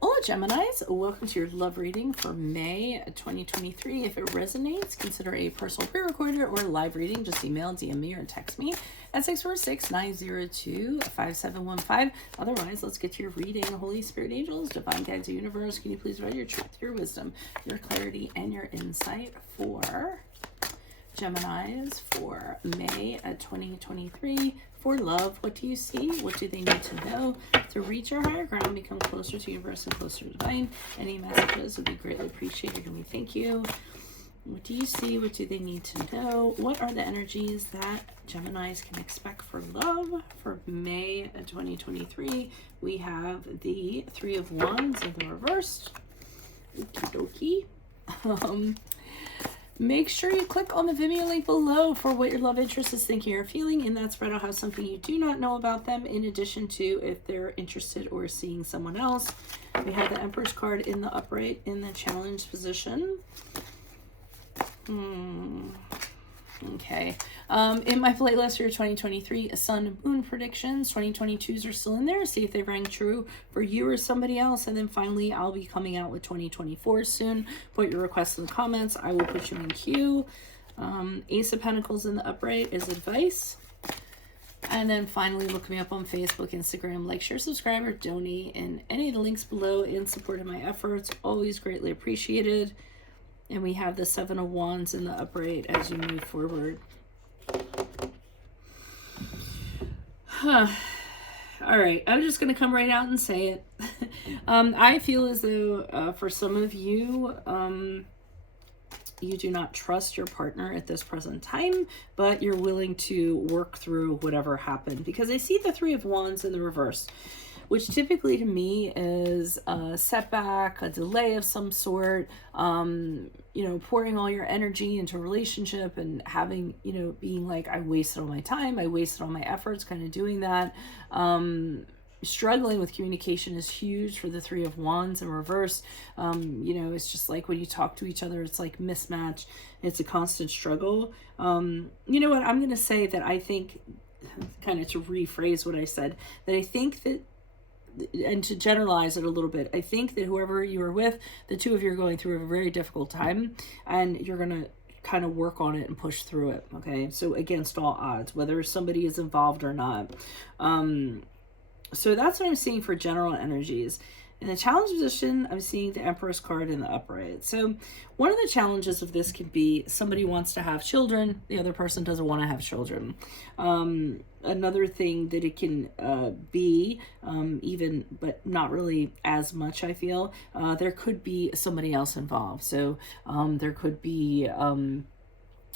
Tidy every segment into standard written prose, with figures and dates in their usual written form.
Hola Geminis, welcome to your love reading for May 2023. If it resonates, consider a personal pre-recorded or live reading. Just email, DM me, or text me at 646-902-5715. Otherwise, let's get to your reading. Holy Spirit, angels, divine guides, the universe, can you please provide your truth, your wisdom, your clarity, and your insight for Geminis for May 2023. For love, what do you see? What do they need to know to reach our higher ground, become closer to universe and closer to divine? Any messages would be greatly appreciated, and we thank you. What do you see? What do they need to know? What are the energies that Geminis can expect for love for May 2023? We have the Three of Wands in the reversed. Okie dokie. Make sure you click on the Venmo link below for what your love interest is thinking or feeling. In that spread, I'll have something you do not know about them, in addition to if they're interested or seeing someone else. We have the Empress card in the upright in the challenge position. Okay. In my playlist for 2023, sun and moon predictions, 2022s are still in there. See if they rang true for you or somebody else. And then finally, I'll be coming out with 2024 soon. Put your requests in the comments. I will put you in queue. Ace of Pentacles in the upright is advice. And then finally, look me up on Facebook, Instagram, like, share, subscribe, or donate. And any of the links below in support of my efforts, always greatly appreciated. And we have the Seven of Wands in the upright as you move forward. All right, I'm just going to come right out and say it. I feel as though for some of you, you do not trust your partner at this present time, but you're willing to work through whatever happened. Because I see the Three of Wands in the reverse, which typically to me is a setback, a delay of some sort, you know, pouring all your energy into a relationship and having, you know, being like, I wasted all my time, I wasted all my efforts kind of doing that. Struggling with communication is huge for the Three of Wands in reverse. You know, it's just like when you talk to each other, it's like mismatch. It's a constant struggle. You know what, I'm going to say that I think, kind of to rephrase what I said, that I think that, and to generalize it a little bit, I think that whoever you are with, the two of you are going through a very difficult time, and you're going to kind of work on it and push through it, okay? So against all odds, whether somebody is involved or not. So that's what I'm seeing for general energies. In the challenge position, I'm seeing the Empress card in the upright. So one of the challenges of this could be somebody wants to have children, the other person doesn't want to have children. Another thing that it can be, even, but not really as much, I feel, there could be somebody else involved. So there could be...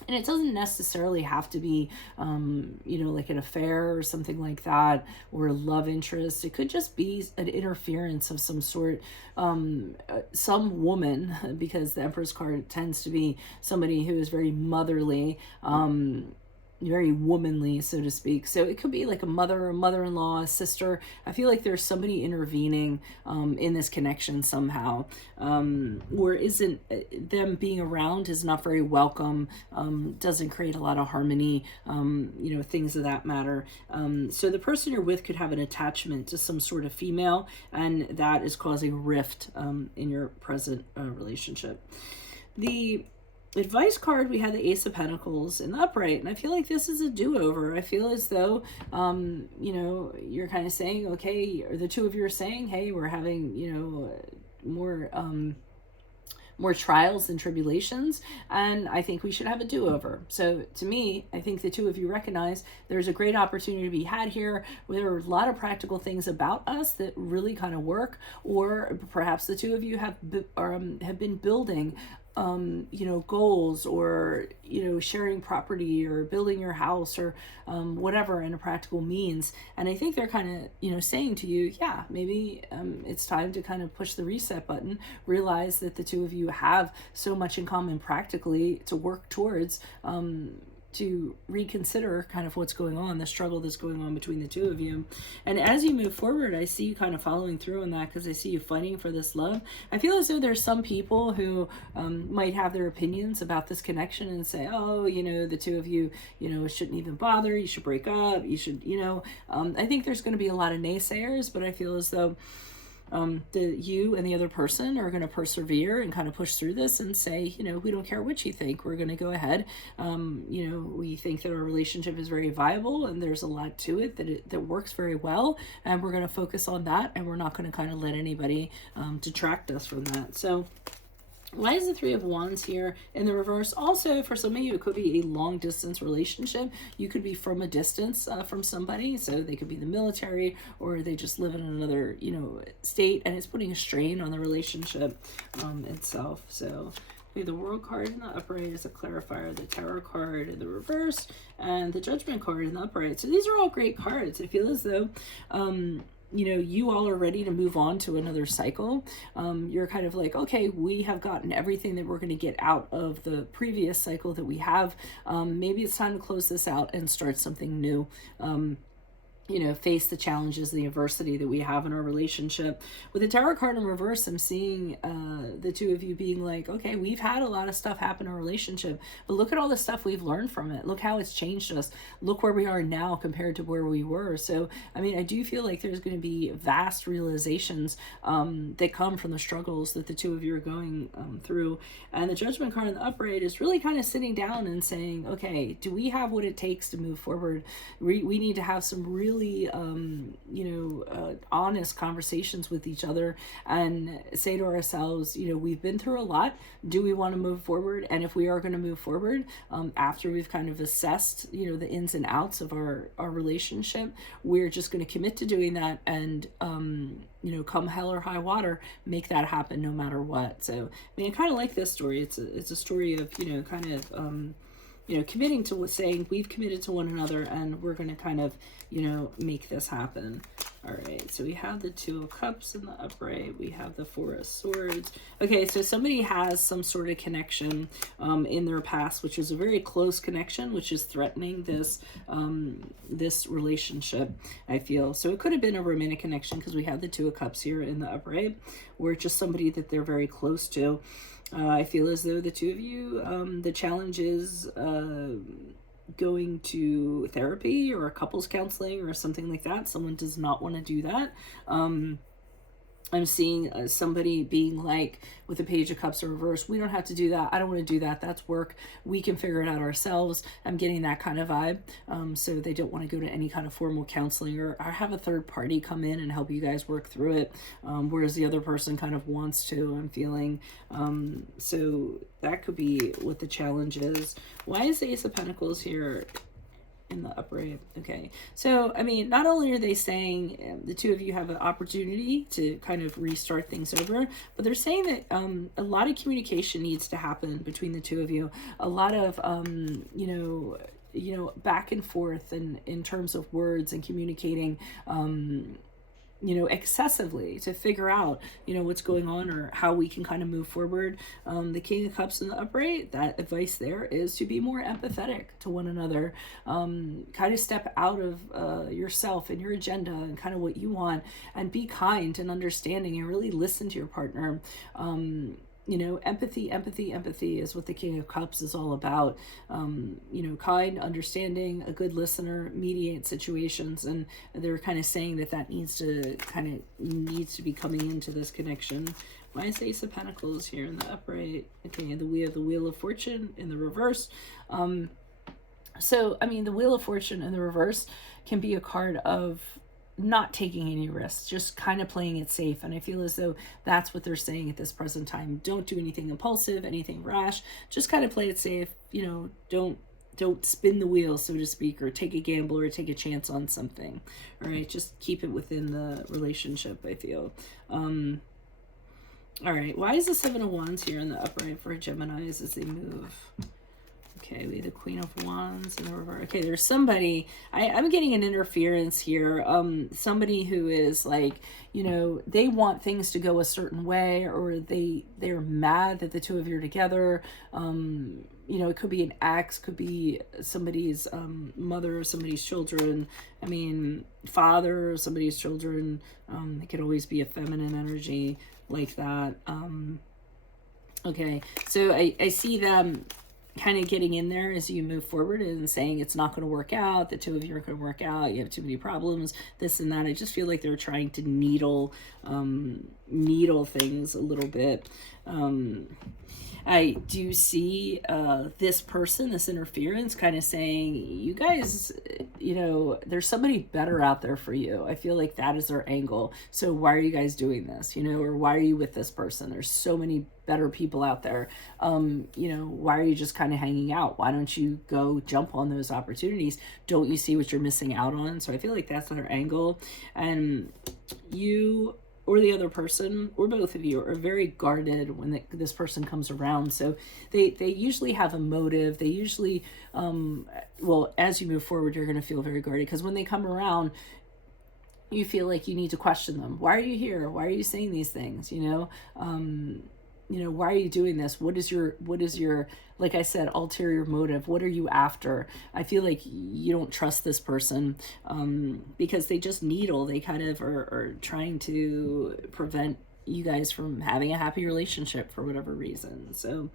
and it doesn't necessarily have to be, you know, like an affair or something like that, or a love interest. It could just be an interference of some sort. Some woman, because the Empress card tends to be somebody who is very motherly, very womanly, so to speak. So it could be like a mother, a mother-in-law, a sister. I feel like there's somebody intervening in this connection somehow, or isn't, them being around is not very welcome, doesn't create a lot of harmony, you know, things of that matter. So the person you're with could have an attachment to some sort of female, and that is causing a rift in your present relationship. The advice card, we had the Ace of Pentacles in the upright, and I feel like this is a do-over. I feel as though, you know, you're kind of saying, okay, or the two of you are saying, hey, we're having, you know, more trials and tribulations, and I think we should have a do-over. So to me, I think the two of you recognize there's a great opportunity to be had here, where there are a lot of practical things about us that really kind of work, or perhaps the two of you have been building you know, goals, or, you know, sharing property or building your house, or whatever in a practical means. And I think they're kind of, you know, saying to you, yeah, maybe it's time to kind of push the reset button, realize that the two of you have so much in common practically to work towards, to reconsider kind of what's going on, the struggle that's going on between the two of you. And as you move forward, I see you kind of following through on that, because I see you fighting for this love. I feel as though there's some people who might have their opinions about this connection and say, oh, you know, the two of you, you know, shouldn't even bother, you should break up, you should, you know, I think there's going to be a lot of naysayers, but I feel as though you and the other person are going to persevere and kind of push through this and say, we don't care what you think. We're going to go ahead. We think that our relationship is very viable and there's a lot to it that works very well. And we're going to focus on that. And we're not going to kind of let anybody detract us from that. So why is the Three of Wands here in the reverse? Also, for some of you, it could be a long distance relationship. You could be from a distance from somebody. So they could be the military or they just live in another, state, and it's putting a strain on the relationship itself. So we have the World card in the upright as a clarifier, the Tower card in the reverse, and the Judgment card in the upright. So these are all great cards. I feel as though you all are ready to move on to another cycle. You're kind of like, okay, we have gotten everything that we're going to get out of the previous cycle that we have. Maybe it's time to close this out and start something new. Face the challenges, the adversity that we have in our relationship. With the Tower card in reverse, I'm seeing the two of you being like, okay, we've had a lot of stuff happen in our relationship, but look at all the stuff we've learned from it. Look how it's changed us. Look where we are now compared to where we were. So, I do feel like there's going to be vast realizations that come from the struggles that the two of you are going through. And the Judgment card in the upright is really kind of sitting down and saying, okay, do we have what it takes to move forward? We need to have some really honest conversations with each other and say to ourselves, we've been through a lot. Do we want to move forward? And if we are going to move forward, after we've kind of assessed, the ins and outs of our relationship, we're just going to commit to doing that and, come hell or high water, make that happen no matter what. So, I kind of like this story. It's a story of, committing to saying we've committed to one another and we're going to kind of, make this happen. All right. So we have the Two of Cups in the upright. We have the Four of Swords. Okay. So somebody has some sort of connection in their past, which is a very close connection, which is threatening this, this relationship, I feel. So it could have been a romantic connection because we have the Two of Cups here in the upright, or just somebody that they're very close to. I feel as though the two of you, the challenge is going to therapy or couples counseling or something like that. Someone does not want to do that. I'm seeing somebody being like, with the Page of Cups in reverse, we don't have to do that. I don't want to do that. That's work. We can figure it out ourselves. I'm getting that kind of vibe. So they don't want to go to any kind of formal counseling or have a third party come in and help you guys work through it. Whereas the other person kind of wants to, I'm feeling. So that could be what the challenge is. Why is the Ace of Pentacles here in the upright? Okay, so not only are they saying the two of you have an opportunity to kind of restart things over, but they're saying that a lot of communication needs to happen between the two of you. A lot of back and forth and in terms of words and communicating excessively to figure out, what's going on or how we can kind of move forward. The King of Cups in the upright, that advice there is to be more empathetic to one another. Kind of step out of yourself and your agenda and kind of what you want and be kind and understanding and really listen to your partner. Empathy is what the King of Cups is all about. Kind, understanding, a good listener, mediate situations, and they're kind of saying that needs to be coming into this connection. Why is the Ace of Pentacles here in the upright? Okay, and we have the Wheel of Fortune in the reverse. So the Wheel of Fortune in the reverse can be a card of not taking any risks, just kind of playing it safe. And I feel as though that's what they're saying at this present time. Don't do anything impulsive, anything rash, just kind of play it safe. Don't spin the wheel, so to speak, or take a gamble or take a chance on something. All right, just keep it within the relationship, I feel. All right, why is the Seven of Wands here in the upright for Geminis as they move? Okay, we have the Queen of Wands in the reverse. Okay, there's somebody, I'm getting an interference here. Somebody who is like, they want things to go a certain way, or they're mad that the two of you are together. It could be an ex, could be somebody's mother, somebody's children. Father, somebody's children. It could always be a feminine energy like that. Okay, so I see them kind of getting in there as you move forward and saying it's not going to work out, the two of you aren't going to work out, you have too many problems, this and that. I just feel like they're trying to needle things a little bit. I do see this person, this interference, kind of saying, you guys, there's somebody better out there for you. I feel like that is their angle. So why are you guys doing this? Or why are you with this person? There's so many better people out there. Why are you just kind of hanging out? Why don't you go jump on those opportunities? Don't you see what you're missing out on? So I feel like that's their angle. And you or the other person, or both of you, are very guarded when this person comes around. So they usually have a motive. They usually, as you move forward, you're going to feel very guarded, because when they come around, you feel like you need to question them. Why are you here? Why are you saying these things? Why are you doing this? What is your, like I said, ulterior motive? What are you after? I feel like you don't trust this person, because they just needle. They kind of are trying to prevent you guys from having a happy relationship for whatever reason. So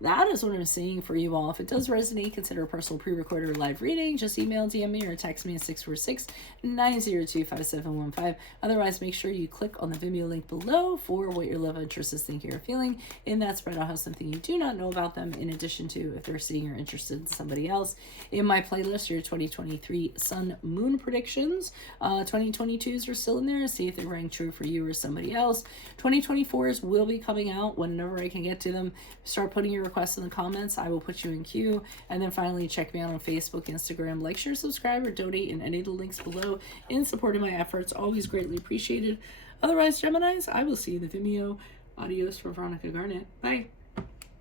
that is what I'm seeing for you all. If it does resonate, consider a personal pre-recorded or live reading. Just email, DM me, or text me at 646-902-5715. Otherwise, make sure you click on the Vimeo link below for what your love interest is thinking or feeling. In that spread, I'll have something you do not know about them, in addition to if they're seeing or interested in somebody else. In my playlist, your 2023 Sun Moon predictions. 2022s are still in there. See if they rang true for you or somebody else. 2024s will be coming out whenever I can get to them. Start putting your requests in the comments. I will put you in queue. And then finally, check me out on Facebook, Instagram. Like, share, subscribe, or donate in any of the links below in support of my efforts. Always greatly appreciated. Otherwise, Geminis, I will see you in the Vimeo. Adios for Veronica Garnet. Bye.